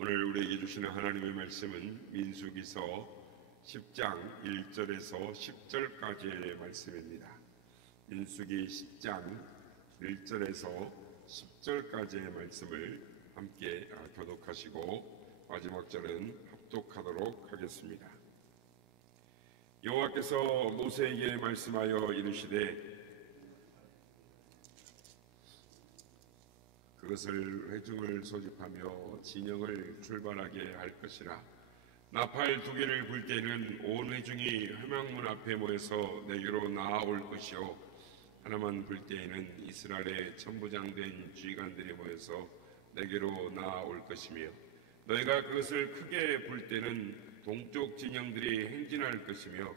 오늘 우리에게 주시는 하나님의 말씀은 민수기서 10장 1절에서 10절까지의 말씀입니다. 민수기 10장 1절에서 10절까지의 말씀을 함께 교독하시고 마지막 절은 합독하도록 하겠습니다. 여호와께서 모세에게 말씀하여 이르시되 그것을 회중을 소집하며 진영을 출발하게 할 것이라. 나팔 2개를 불 때는 온 회중이 회막문 앞에 모여서 내게로 나아올 것이요 하나만 불 때에는 이스라엘의 천부장된 지휘관들이 모여서 내게로 나아올 것이며 너희가 그것을 크게 불 때는 동쪽 진영들이 행진할 것이며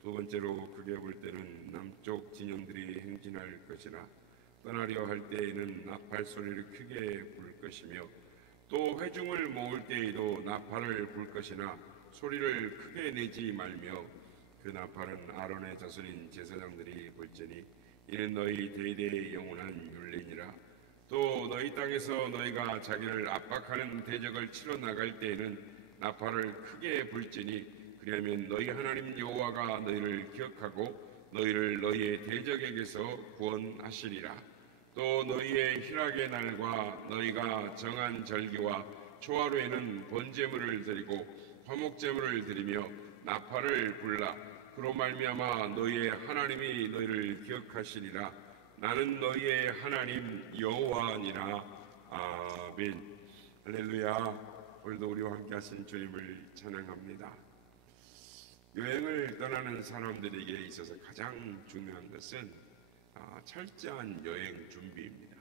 두 번째로 크게 불 때는 남쪽 진영들이 행진할 것이라. 떠나려 할 때에는 나팔 소리를 크게 불 것이며 또 회중을 모을 때에도 나팔을 불 것이나 소리를 크게 내지 말며 그 나팔은 아론의 자손인 제사장들이 불지니 이는 너희 대대의 영원한 율례니라. 또 너희 땅에서 너희가 자기를 압박하는 대적을 치러 나갈 때에는 나팔을 크게 불지니 그리하면 너희 하나님 여호와가 너희를 기억하고 너희를 너희의 대적에게서 구원하시리라. 또 너희의 희락의 날과 너희가 정한 절기와 초하루에는 번제물을 드리고 화목제물을 드리며 나팔을 불라. 그로 말미암아 너희의 하나님이 너희를 기억하시리라. 나는 너희의 하나님 여호와니라. 아멘. 할렐루야. 오늘도 우리와 함께 하신 주님을 찬양합니다. 여행을 떠나는 사람들에게 있어서 가장 중요한 것은 철저한 여행 준비입니다.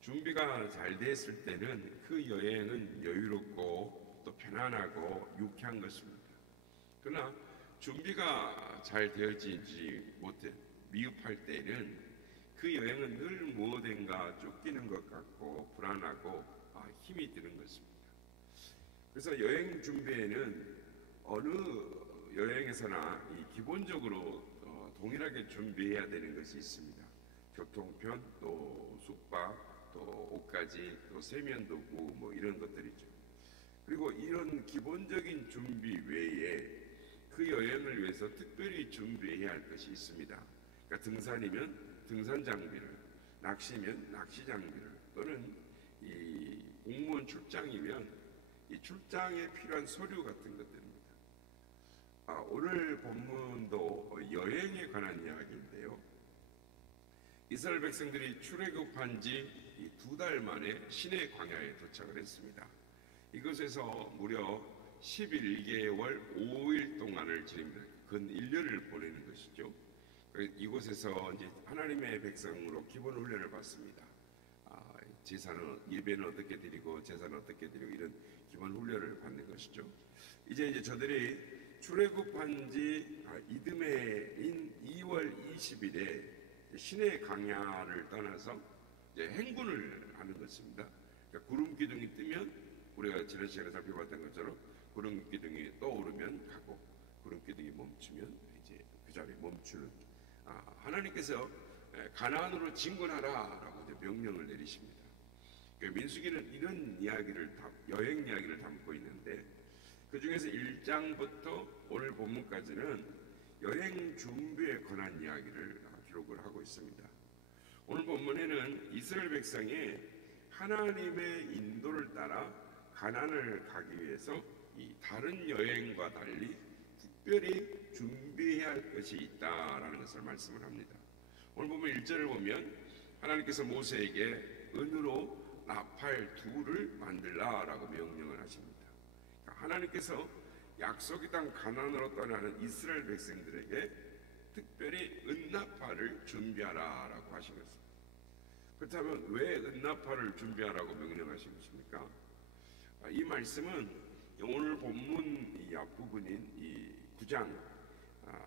준비가 잘 됐을 때는 그 여행은 여유롭고 또 편안하고 유쾌한 것입니다. 그러나 준비가 잘 되어지지 못해 미흡할 때는 그 여행은 늘 무엇인가 쫓기는 것 같고 불안하고 힘이 드는 것입니다. 그래서 여행 준비에는 어느 여행에서나 기본적으로 동일하게 준비해야 되는 것이 있습니다. 교통편, 또 숙박, 또 옷가지, 또 세면도구 뭐 이런 것들이죠. 그리고 이런 기본적인 준비 외에 그 여행을 위해서 특별히 준비해야 할 것이 있습니다. 그러니까 등산이면 등산 장비를, 낚시면 낚시 장비를, 또는 이 공무원 출장이면 이 출장에 필요한 서류 같은 것들입니다. 오늘 본문도 여행에 관한 이야기인데요. 이스라엘 백성들이 출애굽한 지 2달 만에 시내 광야에 도착을 했습니다. 이곳에서 무려 11개월 5일 동안을 지금 근 1년을 보내는 것이죠. 이곳에서 이제 하나님의 백성으로 기본 훈련을 받습니다. 제사는 예배는 어떻게 드리고 제사는 어떻게 드리고 이런 기본 훈련을 받는 것이죠. 이제 저들이 출애굽한 지 이듬해인 2월 20일에 시내 광야를 떠나서 이제 행군을 하는 것입니다. 그러니까 구름 기둥이 뜨면 우리가 지난 시간에 살펴봤던 것처럼 구름 기둥이 떠오르면 가고 구름 기둥이 멈추면 이제 그 자리에 멈추는. 하나님께서 가나안으로 진군하라라고 이제 명령을 내리십니다. 그러니까 민수기는 이런 이야기를 여행 이야기를 담고 있는데 그 중에서 1장부터 오늘 본문까지는 여행 준비에 관한 이야기를 기록을 하고 있습니다. 오늘 본문에는 이스라엘 백성이 하나님의 인도를 따라 가나안을 가기 위해서 이 다른 여행과 달리 특별히 준비해야 할 것이 있다라는 것을 말씀을 합니다. 오늘 보면 1절을 보면 하나님께서 모세에게 은으로 나팔 2를 만들라라고 명령을 하십니다. 하나님께서 약속의 땅 가나안으로 떠나는 이스라엘 백성들에게 특별히 은나팔을 준비하라라고 하신 것입니다. 그렇다면 왜 은나팔을 준비하라고 명령하신 것입니까? 이 말씀은 오늘 본문 이 앞부분인 이 9장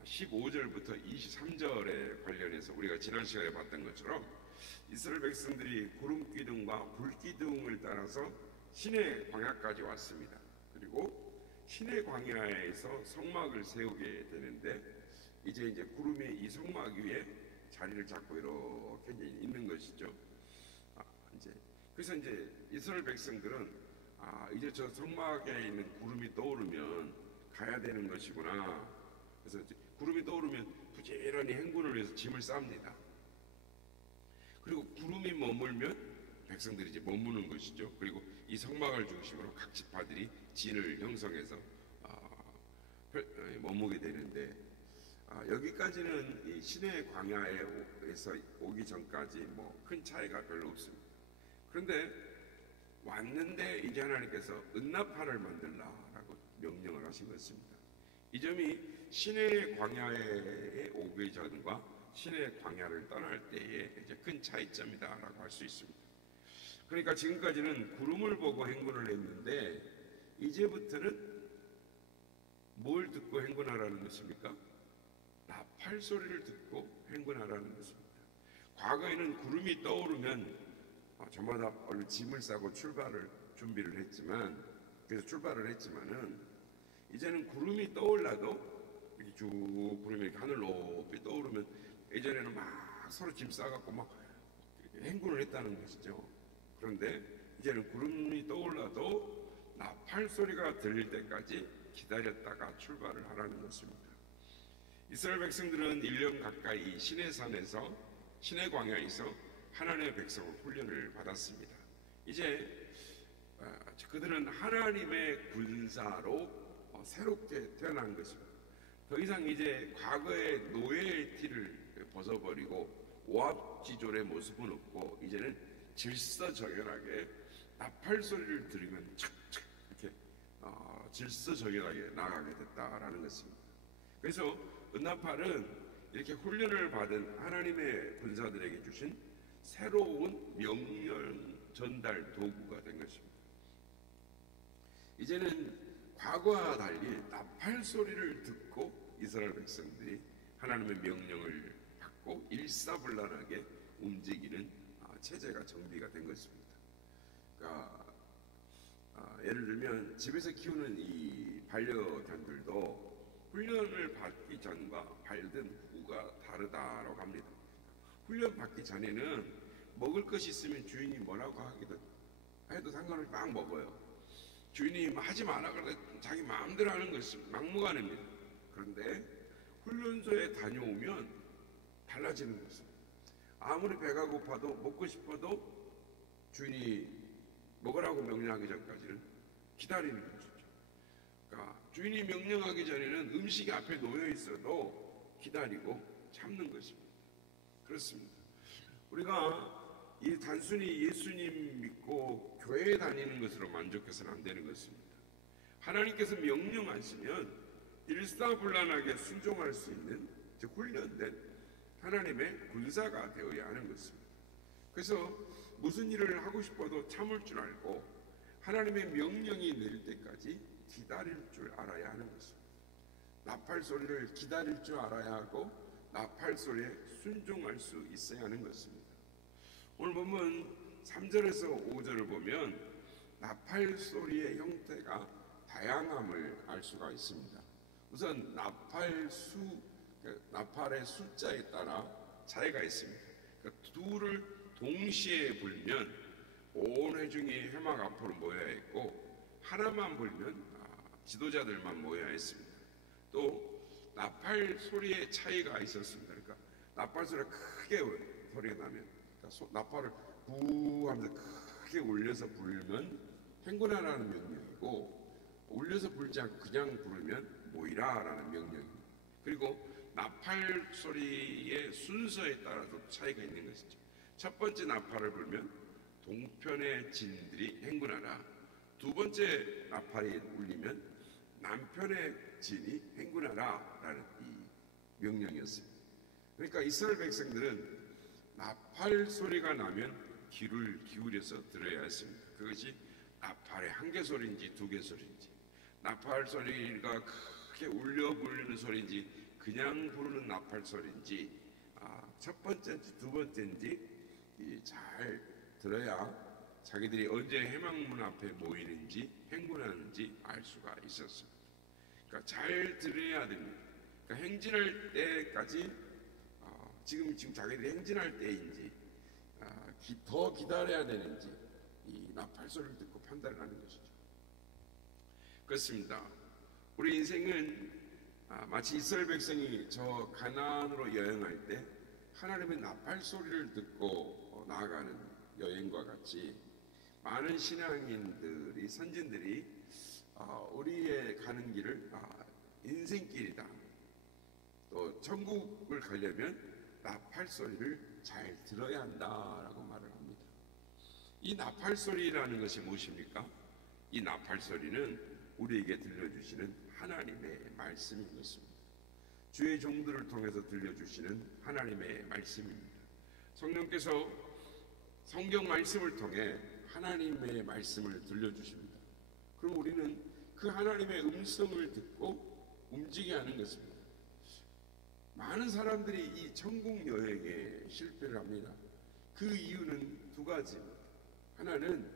15절부터 23절에 관련해서 우리가 지난 시간에 봤던 것처럼 이스라엘 백성들이 구름 기둥과 불 기둥을 따라서 시내 광야까지 왔습니다. 그리고 시내 광야에서 성막을 세우게 되는데 이제 구름이 이 성막 위에 자리를 잡고 이렇게 있는 것이죠. 그래서 이제 이스라엘 백성들은 이제 이제 저 성막에 있는 구름이 떠오르면 가야 되는 것이구나. 그래서 이제 구름이 떠오르면 부지런히 행군을 위해서 짐을 쌉니다. 그리고 구름이 머물면 백성들이 이제 머무는 것이죠. 그리고 이 성막을 중심으로 각 지파들이 진을 형성해서 머무게 되는데, 여기까지는 이 시내 광야에서 오기 전까지 뭐 큰 차이가 별로 없습니다. 그런데 왔는데 이제 하나님께서 은나파를 만들라라고 명령을 하신 것입니다. 이 점이 시내 광야에 오기 전과 시내 광야를 떠날 때의 이제 큰 차이점이다라고 할 수 있습니다. 그러니까 지금까지는 구름을 보고 행군을 했는데 이제부터는 뭘 듣고 행군하라는 것입니까? 나팔 소리를 듣고 행군하라는 것입니다. 과거에는 구름이 떠오르면 저마다 얼른 짐을 싸고 준비를 했지만, 그래서 출발을 했지만은 이제는 구름이 떠올라도 이렇게 쭉 구름이 이렇게 하늘 높이 떠오르면 예전에는 막 서로 짐 싸갖고 막 행군을 했다는 것이죠. 그런데 이제는 구름이 떠올라도 나팔 소리가 들릴 때까지 기다렸다가 출발을 하라는 것입니다. 이스라엘 백성들은 1년 가까이 시내산에서 시내 광야에서 하나님의 백성을 훈련을 받았습니다. 이제 그들은 하나님의 군사로 새롭게 태어난 것입니다. 더 이상 이제 과거의 노예의 티를 벗어버리고 오합지졸의 모습은 없고 이제는 질서정연하게 나팔 소리를 들으면 착착 이렇게 질서정연하게 나가게 됐다라는 것입니다. 그래서 은나팔은 이렇게 훈련을 받은 하나님의 군사들에게 주신 새로운 명령 전달 도구가 된 것입니다. 이제는 과거와 달리 나팔 소리를 듣고 이스라엘 백성들이 하나님의 명령을 받고 일사불란하게 움직이는 체제가 정비가 된 것입니다. 그러니까 예를 들면 집에서 키우는 이 반려견들도 훈련을 받기 전과 받은 후가 다르다고 합니다. 훈련 받기 전에는 먹을 것이 있으면 주인이 뭐라고 하기도 해도 상관없이 막 먹어요. 주인이 하지 마라 그래도 자기 마음대로 하는 것이 막무가내입니다. 그런데 훈련소에 다녀오면 달라지는 것입니다. 아무리 배가 고파도 먹고 싶어도 주인이 먹으라고 명령하기 전까지는 기다리는 것이죠. 그러니까 주인이 명령하기 전에는 음식이 앞에 놓여 있어도 기다리고 참는 것입니다. 그렇습니다. 우리가 이 단순히 예수님 믿고 교회에 다니는 것으로 만족해서는 안 되는 것입니다. 하나님께서 명령하시면 일사불란하게 순종할 수 있는 즉 훈련된 하나님의 군사가 되어야 하는 것입니다. 그래서 무슨 일을 하고 싶어도 참을 줄 알고 하나님의 명령이 내릴 때까지 기다릴 줄 알아야 하는 것입니다. 나팔 소리를 기다릴 줄 알아야 하고 나팔 소리에 순종할 수 있어야 하는 것입니다. 오늘 보면 3절에서 5절을 보면 나팔 소리의 형태가 다양함을 알 수가 있습니다. 우선 나팔의 숫자에 따라 차이가 있습니다. 그러니까 둘을 동시에 불면 온 회중이 해막 앞으로 모여야 했고 하나만 불면 지도자들만 모여야 했습니다. 또 나팔 소리의 차이가 있었습니다. 그러니까 나팔 소리가 크게 소리가 나면 나팔을 구 하면서 크게 울려서 불면 행군하라는 명령이고 울려서 불지 않고 그냥 부르면 모이라라는 명령입니다. 그리고 나팔 소리의 순서에 따라서 차이가 있는 것이죠. 첫 번째 나팔을 불면 동편의 진들이 행군하라. 두 번째 나팔이 울리면 남편의 진이 행군하라 라는 이 명령이었습니다. 그러니까 이스라엘 백성들은 나팔 소리가 나면 귀를 기울여서 들어야 했습니다. 그것이 나팔의 한 개 소리인지 두 개 소리인지 나팔 소리가 크게 울려 부르는 소리인지 그냥 부르는 나팔 소리인지 첫 번째인지 두 번째인지 잘 들어야 자기들이 언제 해막문 앞에 모이는지 행군하는지 알 수가 있었습니다. 그러니까 잘 들어야 됩니다. 그러니까 행진할 때까지 지금 자기들이 행진할 때인지 더 기다려야 되는지 이 나팔 소리를 듣고 판단을 하는 것이죠. 그렇습니다. 우리 인생은 마치 이스라엘 백성이 저 가나안으로 여행할 때 하나님의 나팔 소리를 듣고 나아가는 여행과 같이 많은 신앙인들이 선진들이 우리의 가는 길을 인생길이다, 또 천국을 가려면 나팔 소리를 잘 들어야 한다라고 말을 합니다. 이 나팔 소리라는 것이 무엇입니까? 이 나팔 소리는 우리에게 들려주시는 하나님의 말씀인 것입니다. 주의 종들을 통해서 들려주시는 하나님의 말씀입니다. 성령께서 성경 말씀을 통해 하나님의 말씀을 들려주십니다. 그럼 우리는 그 하나님의 음성을 듣고 움직여야 하는 것입니다. 많은 사람들이 이 천국 여행에 실패를 합니다. 그 이유는 두 가지입니다. 하나는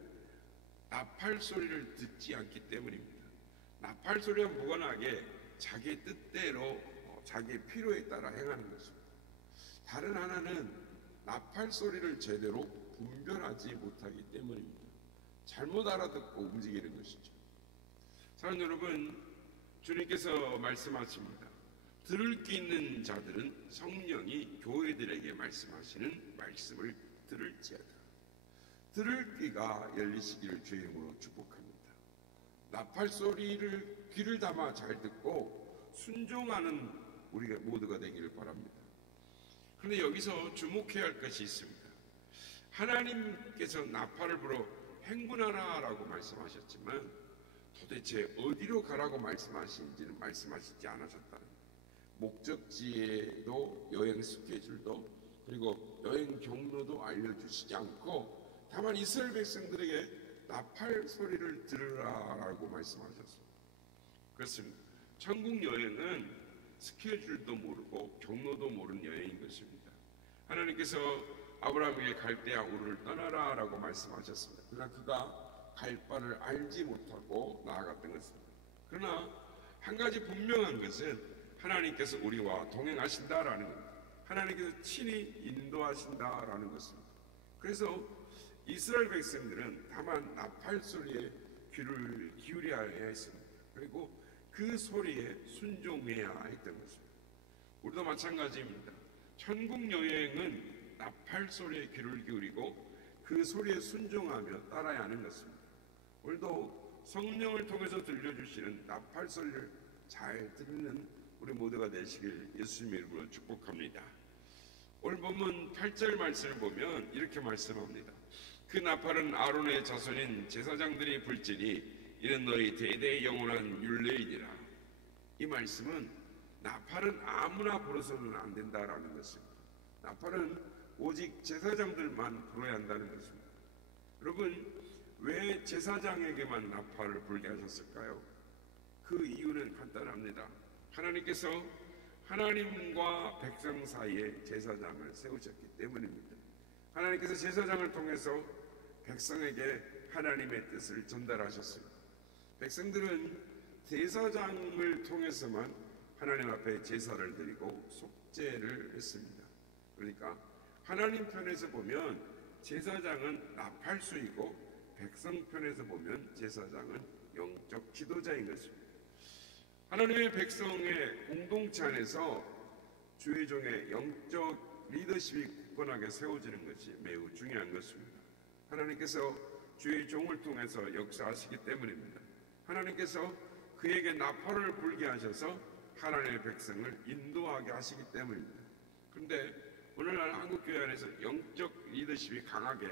나팔 소리를 듣지 않기 때문입니다. 나팔 소리가 무관하게 자기 뜻대로 자기 필요에 따라 행하는 것입니다. 다른 하나는 나팔 소리를 제대로 분별하지 못하기 때문입니다. 잘못 알아듣고 움직이는 것이죠. 사랑하는 여러분, 주님께서 말씀하십니다. 들을 귀 있는 자들은 성령이 교회들에게 말씀하시는 말씀을 들을지어다. 들을 귀가 열리시기를 주의 이름으로 축복합니다. 나팔 소리를 귀를 담아 잘 듣고 순종하는 우리가 모두가 되기를 바랍니다. 그런데 여기서 주목해야 할 것이 있습니다. 하나님께서 나팔을 불어 행군하라 라고 말씀하셨지만 도대체 어디로 가라고 말씀하시는지는 말씀하시지 않으셨다는 거예요. 목적지에도 여행 스케줄도 그리고 여행 경로도 알려주시지 않고 다만 이스라엘 백성들에게 나팔 소리를 들으라라고 말씀하셨어요. 그렇습니다. 천국 여행은 스케줄도 모르고 경로도 모르는 여행인 것입니다. 하나님께서 아브라함에게 갈대아 우르를 떠나라라고 말씀하셨습니다. 그러나 그가 갈 바를 알지 못하고 나아갔던 것입니다. 그러나 한 가지 분명한 것은 하나님께서 우리와 동행하신다라는 겁니다. 하나님께서 친히 인도하신다라는 것입니다. 그래서 이스라엘 백성들은 다만 나팔 소리에 귀를 기울여야 했습니다. 그리고 그 소리에 순종해야 했던 것입니다. 우리도 마찬가지입니다. 천국 여행은 나팔 소리에 귀를 기울이고 그 소리에 순종하며 따라야 하는 것입니다. 오늘도 성령을 통해서 들려주시는 나팔 소리를 잘 듣는 우리 모두가 되시길 예수님의 이름으로 축복합니다. 오늘 본문 8절 말씀을 보면 이렇게 말씀합니다. 그 나팔은 아론의 자손인 제사장들이 불지니 이는 너희 대대의 영원한 율례이니라. 이 말씀은 나팔은 아무나 불어서는 안 된다라는 것입니다. 나팔은 오직 제사장들만 불어야 한다는 것입니다. 여러분, 왜 제사장에게만 나팔을 불게 하셨을까요? 그 이유는 간단합니다. 하나님께서 하나님과 백성 사이에 제사장을 세우셨기 때문입니다. 하나님께서 제사장을 통해서 백성에게 하나님의 뜻을 전달하셨습니다. 백성들은 제사장을 통해서만 하나님 앞에 제사를 드리고 속죄를 했습니다. 그러니까 하나님 편에서 보면 제사장은 나팔수이고 백성 편에서 보면 제사장은 영적 지도자인 것입니다. 하나님의 백성의 공동체 안에서 주의 종의 영적 리더십이 굳건하게 세워지는 것이 매우 중요한 것입니다. 하나님께서 주의 종을 통해서 역사하시기 때문입니다. 하나님께서 그에게 나팔을 불게 하셔서 하나님의 백성을 인도하게 하시기 때문입니다. 그런데 오늘날 한국교회 안에서 영적 리더십이 강하게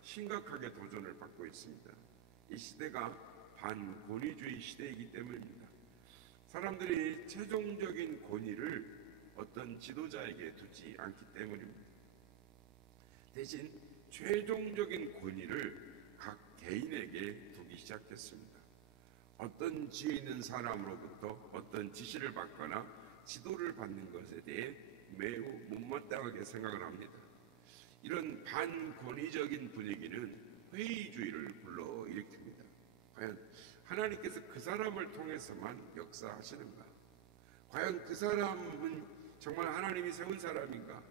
심각하게 도전을 받고 있습니다. 이 시대가 반권위주의 시대이기 때문입니다. 사람들이 최종적인 권위를 어떤 지도자에게 두지 않기 때문입니다. 대신 최종적인 권위를 각 개인에게 두기 시작했습니다. 어떤 지혜 있는 사람으로부터 어떤 지시를 받거나 지도를 받는 것에 대해 매우 못마땅하게 생각을 합니다. 이런 반권위적인 분위기는 회의주의를 불러일으킵니다. 과연 하나님께서 그 사람을 통해서만 역사하시는가? 과연 그 사람은 정말 하나님이 세운 사람인가?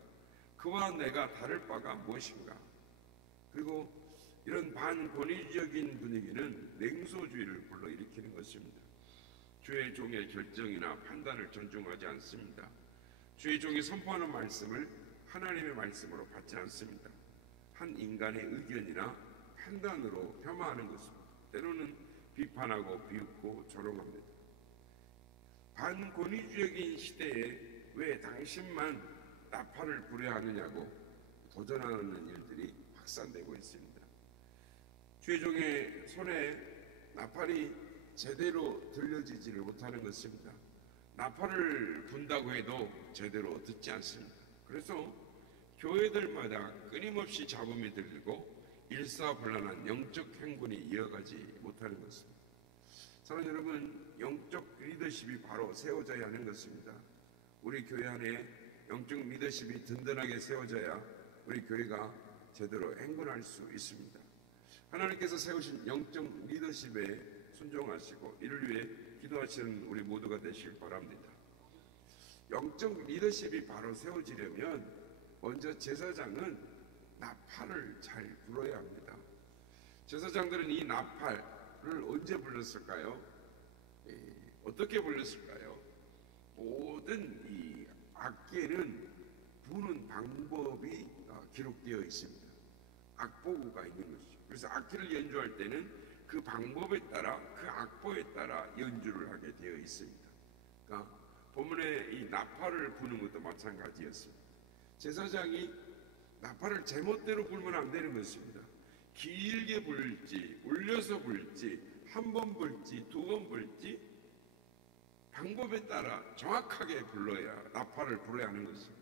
그와 내가 다를 바가 무엇인가? 그리고 이런 반권위주의적인 분위기는 냉소주의를 불러일으키는 것입니다. 주의 종의 결정이나 판단을 존중하지 않습니다. 주의 종이 선포하는 말씀을 하나님의 말씀으로 받지 않습니다. 한 인간의 의견이나 판단으로 폄하하는 것입니다. 때로는 비판하고 비웃고 조롱합니다. 반권위주의적인 시대에 왜 당신만 나팔을 불어야 하느냐고 도전하는 일들이 확산되고 있습니다. 주의 종의 손에 나팔이 제대로 들려지지를 못하는 것입니다. 나팔을 분다고 해도 제대로 듣지 않습니다. 그래서 교회들마다 끊임없이 잡음이 들리고 일사불란한 영적 행군이 이어가지 못하는 것입니다. 사랑하는 여러분, 영적 리더십이 바로 세워져야 하는 것입니다. 우리 교회 안에 영적 리더십이 든든하게 세워져야 우리 교회가 제대로 행군할 수 있습니다. 하나님께서 세우신 영적 리더십에 순종하시고 이를 위해 기도하시는 우리 모두가 되시길 바랍니다. 영적 리더십이 바로 세워지려면 먼저 제사장은 나팔을 잘 불어야 합니다. 제사장들은 이 나팔을 언제 불렀을까요? 어떻게 불렀을까요? 모든 이 악기에는 부는 방법이 기록되어 있습니다. 악보가 있는 것이죠. 그래서 악기를 연주할 때는 그 방법에 따라, 그 악보에 따라 연주를 하게 되어 있습니다. 그러니까 본문에 이 나팔을 부는 것도 마찬가지였습니다. 제사장이 나팔을 제멋대로 불면 안 되는 것입니다. 길게 불지, 울려서 불지, 한 번 불지, 두 번 불지, 방법에 따라 정확하게 나팔을 불어야 하는 것입니다.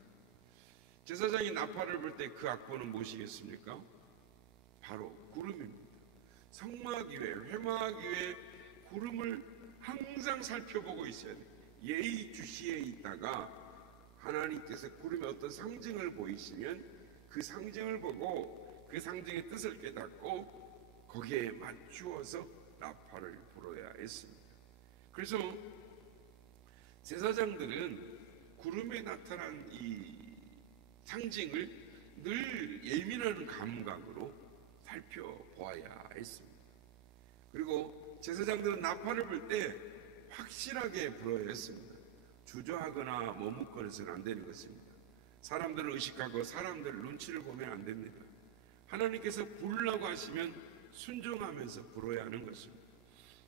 제사장이 나팔을 불 때 그 악보는 무엇이겠습니까? 바로 구름입니다. 성막위에, 회막위에 구름을 항상 살펴보고 있어야 돼요. 예의주시에 있다가 하나님께서 구름의 어떤 상징을 보이시면 그 상징을 보고 그 상징의 뜻을 깨닫고 거기에 맞추어서 나팔을 불어야 했습니다. 그래서 제사장들은 구름에 나타난 이 상징을 늘 예민한 감각으로 살펴보아야 했습니다. 그리고 제사장들은 나팔을 불 때 확실하게 불어야 했습니다. 주저하거나 머뭇거려서는 안 되는 것입니다. 사람들을 의식하고 사람들 눈치를 보면 안 됩니다. 하나님께서 부르라고 하시면 순종하면서 불어야 하는 것입니다.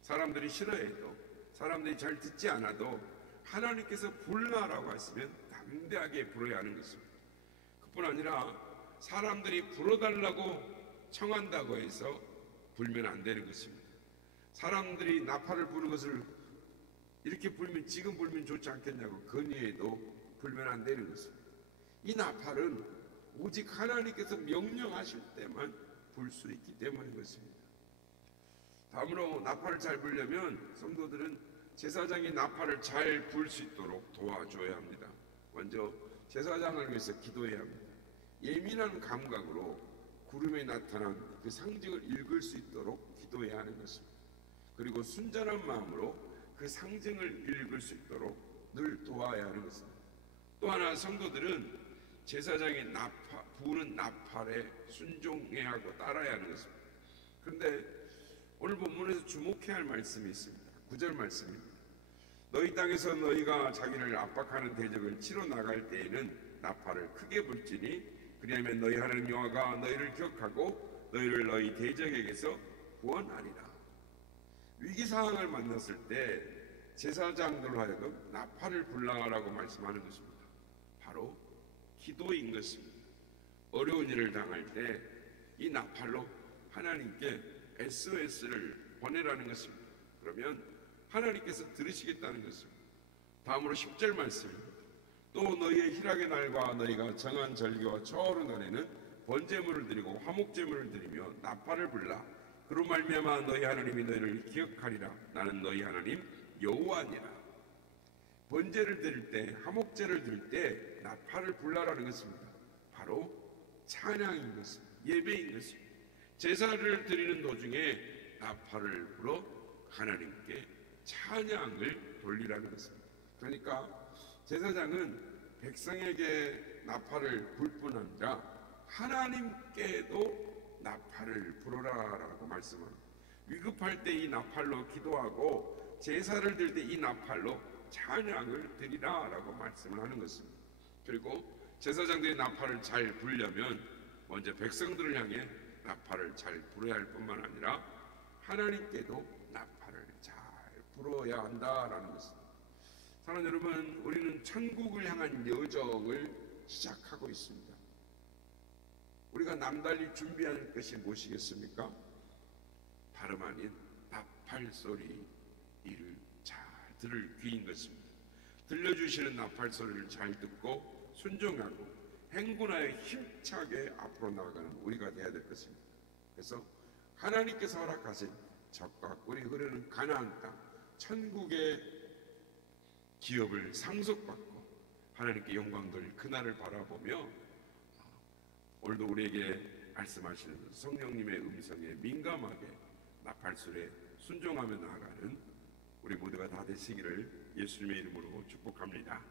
사람들이 싫어해도, 사람들이 잘 듣지 않아도 하나님께서 불라라고 하시면 담대하게 불어야 하는 것입니다. 그뿐 아니라 사람들이 불어달라고 청한다고 해서 불면 안 되는 것입니다. 사람들이 나팔을 부는 것을 이렇게 불면, 지금 불면 좋지 않겠냐고 건의해도 불면 안 되는 것입니다. 이 나팔은 오직 하나님께서 명령하실 때만 불 수 있기 때문인 것입니다. 다음으로 나팔을 잘 불려면 성도들은 제사장이 나팔을 잘 불 수 있도록 도와줘야 합니다. 먼저 제사장을 위해서 기도해야 합니다. 예민한 감각으로 구름에 나타난 그 상징을 읽을 수 있도록 기도해야 하는 것입니다. 그리고 순전한 마음으로 그 상징을 읽을 수 있도록 늘 도와야 하는 것입니다. 또 하나 성도들은 제사장이 부는 나팔에 순종해야 하고 따라야 하는 것입니다. 그런데 오늘 본문에서 주목해야 할 말씀이 있습니다. 9절 말씀입니다. 너희 땅에서 너희가 자기를 압박하는 대적을 치러 나갈 때에는 나팔을 크게 불지니 그리하면 너희 하나님 여호와가 너희를 기억하고 너희를 너희 대적에게서 구원하리라. 위기 상황을 만났을 때 제사장들로 하여금 나팔을 불라라고 말씀하는 것입니다. 바로 기도인 것입니다. 어려운 일을 당할 때 이 나팔로 하나님께 SOS를 보내라는 것입니다. 그러면 하나님께서 들으시겠다는 것입니다. 다음으로 10절 말씀입니다. 또 너희의 희락의 날과 너희가 정한 절기와 초하루 날에는 번제물을 드리고 화목제물을 드리며 나팔을 불라. 그로 말미암아 너희 하나님이 너희를 기억하리라. 나는 너희 하나님 여호와니라. 번제를 드릴 때, 화목제를 드릴 때 나팔을 불라라는 것입니다. 바로 찬양인 것입니다. 예배인 것입니다. 제사를 드리는 도중에 나팔을 불어 하나님께 찬양을 돌리라는 것입니다. 그러니까 제사장은 백성에게 나팔을 불 뿐 아니라 하나님께도 나팔을 불어라라고 말씀합니다. 위급할 때 이 나팔로 기도하고 제사를 드릴 때 이 나팔로 찬양을 드리라라고 말씀을 하는 것입니다. 그리고 제사장들이 나팔을 잘 불려면 먼저 백성들을 향해 나팔을 잘 불어야 할 뿐만 아니라 하나님께도 나팔을 잘 불어야 한다라는 것입니다. 사랑하는 여러분, 우리는 천국을 향한 여정을 시작하고 있습니다. 우리가 남달리 준비할 것이 무엇이겠습니까? 다름 아닌 나팔 소리, 이를 잘 들을 귀인 것입니다. 들려주시는 나팔 소리를 잘 듣고 순종하고 행군하여 힘차게 앞으로 나아가는 우리가 되어야 될 것입니다. 그래서 하나님께서 허락하신 적과 꿀이 흐르는 가나안 땅, 천국의 기업을 상속받고 하나님께 영광 돌릴 그날을 바라보며 오늘도 우리에게 말씀하시는 성령님의 음성에 민감하게 나팔 소리에 순종하며 나아가는 우리 모두가 다 되시기를 예수님의 이름으로 축복합니다.